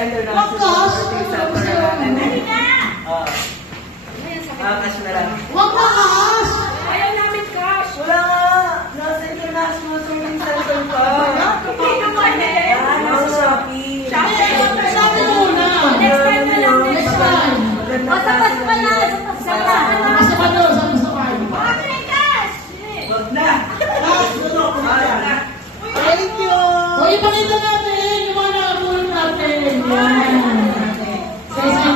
vendor na. Wag cash! Dali na! Cash na lang. Wag na cash! Ayaw namin cash. Wala nga! Nasa international swimming center pa. Hindi naman eh. Nasa Shopee. Sabi muna! Next time na lang. Next time! Basta pa na. Sa pa doon, sa pa. Baka ka ng cash. Wag na! Cash! Wag na! Thank you! O, ipakita natin yung mga nakatulong natin. Yan. Sa